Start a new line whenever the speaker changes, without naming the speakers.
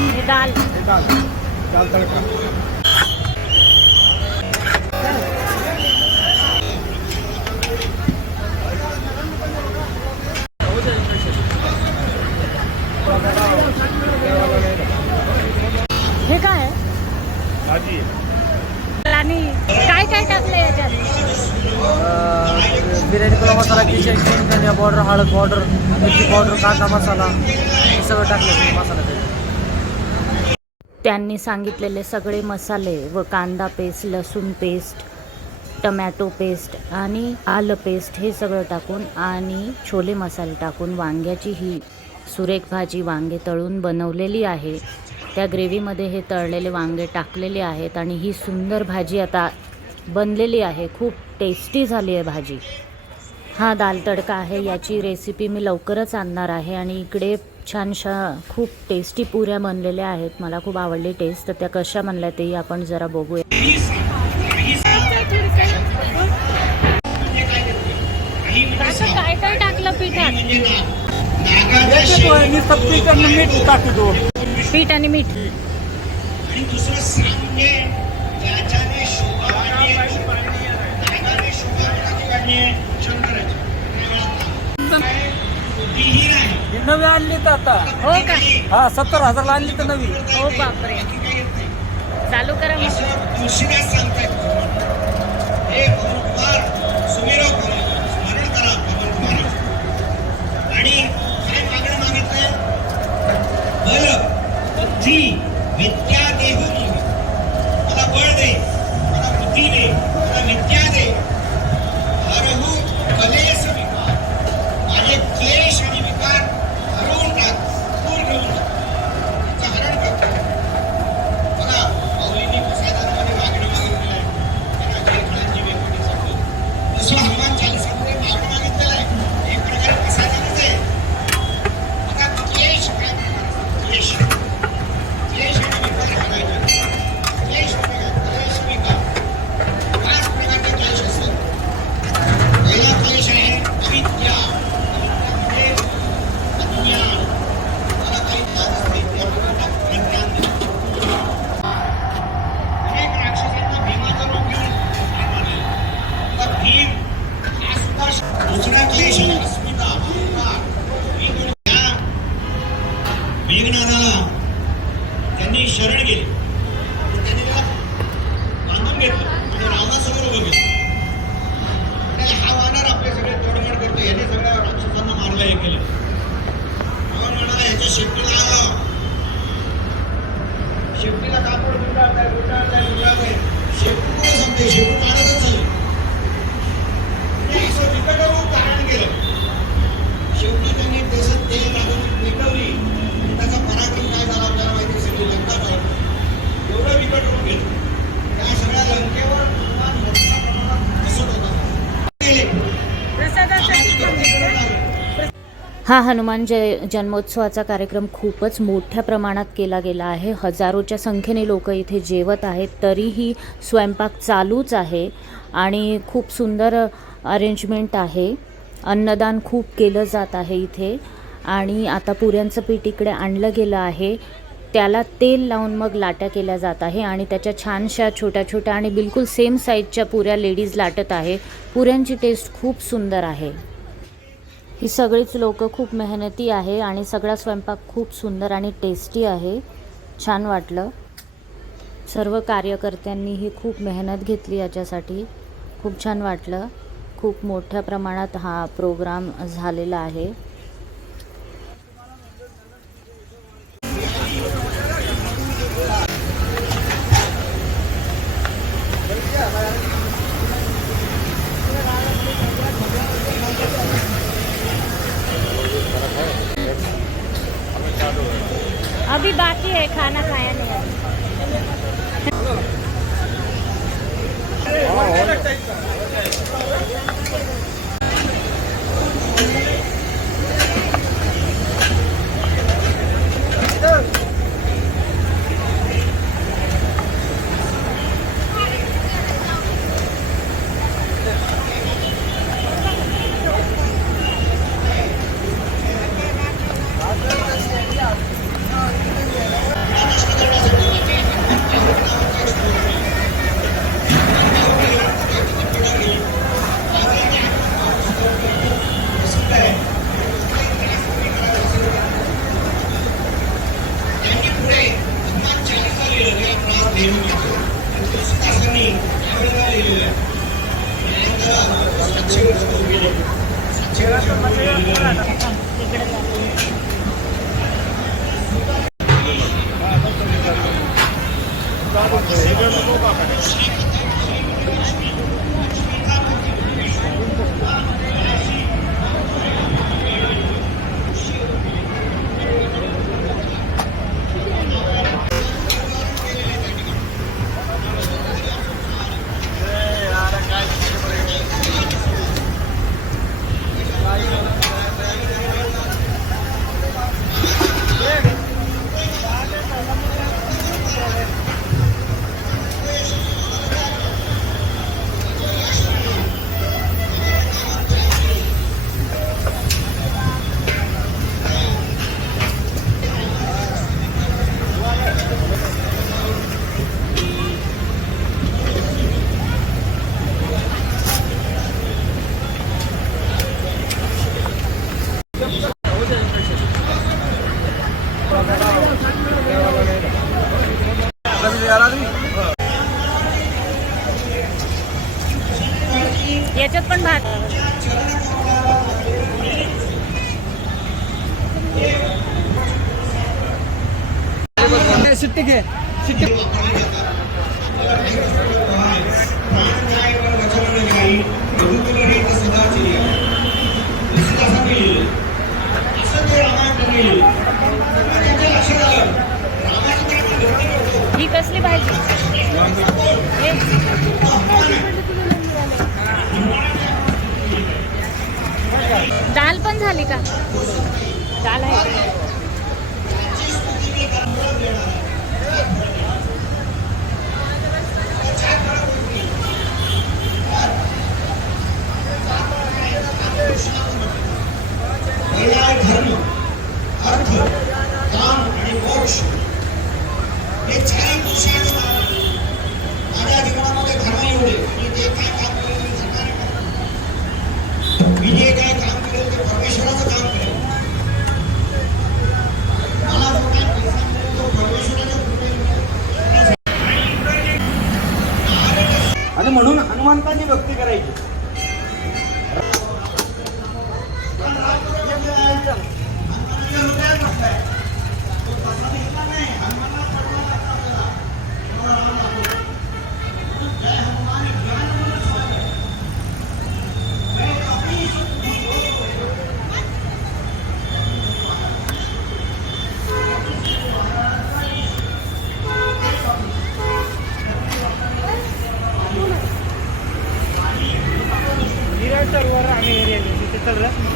हे दाल
दाल दाल तडका
हे काय आहे?
भाजी
आणि काय काय टाकलं याच्यात
बिर्याणी पुलाव मसाला किचन किंग धनिया पावडर हळद पावडर मिरची पावडर कांदा मसाला हे सगळं टाकलं मसाला
त्यांनी सांगितलेले सगळे मसाले व कांदा पेस्ट लसूण पेस्ट टमॅटो पेस्ट आणि आलं पेस्ट हे सगळं टाकून आणि छोले मसाले टाकून वांग्याची ही सुरेख भाजी वांगे तळून बनवलेली आहे. त्या ग्रेव्हीमध्ये हे तळलेले वांगे टाकलेले आहेत आणि ही सुंदर भाजी आता बनलेली आहे. खूप टेस्टी झाली आहे भाजी. हा दाल तडका आहे याची रेसिपी मी लवकरच आणणार आहे आणि इकडे छानशा खूप टेस्टी पुऱ्या बनलेल्या आहेत. मला खूप आवडली टेस्ट तर त्या कशा बनल्या तेही आपण जरा बघूया. काय काय टाकलं पिठात?
पीठ आणि मीठ टाकतो
पीठ आणि मीठ.
आणि दुसरं
नवी आणली तर आता.
हो का?
हा सत्तर हजारला आणली तर नवी.
हो बापरे. चालू करा मग.
आणि काय मागणं मागितलंय बल बुद्धी विद्या कापड गुंडाळताय गुंडाळताय गुंडाळताय कुठे संपते असं विकट रूप धारण केलं शेवटी त्यांनी तसं ते लागून पेटवली त्याचा पराक्रम काय झाला आपल्याला माहिती सगळी लंका एवढं विकट रूप घेतलं त्या सगळ्या लंकेवर हनुमान मोठ्या प्रमाणात दिसत होता गेले
हा हनुमान जय जन्मोत्सवाचा कार्यक्रम खूपच मोठ्या प्रमाणात केला गेला आहे. हजारोच्या संख्येने लोक इथे जेवत आहेत तरीही स्वयंपाक चालूच आहे आणि खूप सुंदर अरेंजमेंट आहे. अन्नदान खूप केलं जात आहे इथे आणि आता पुऱ्यांचं पीठ इकडे आणलं गेलं आहे. त्याला तेल लावून मग लाट्या केल्या जात आहे आणि त्याच्या छानशा छोट्या छोट्या आणि बिलकुल सेम साईजच्या पुऱ्या लेडीज लाटत आहे. पुऱ्यांची टेस्ट खूप सुंदर आहे. ही सगळीच लोक खूप मेहनती आहे आणि सगळा स्वयंपाक खूप सुंदर आणि टेस्टी आहे. छान वाटलं. सर्व कार्यकर्त्यांनी ही खूप मेहनत घेतली याच्यासाठी. खूप छान वाटलं. खूप मोठ्या प्रमाणात हा प्रोग्राम झालेला आहे. の効果がね
याच्यात पण भात.
शिट्टी घे.
शिट्टी
ही कसली भाजी? दाल पण झाली का? दाल आहे. hasta.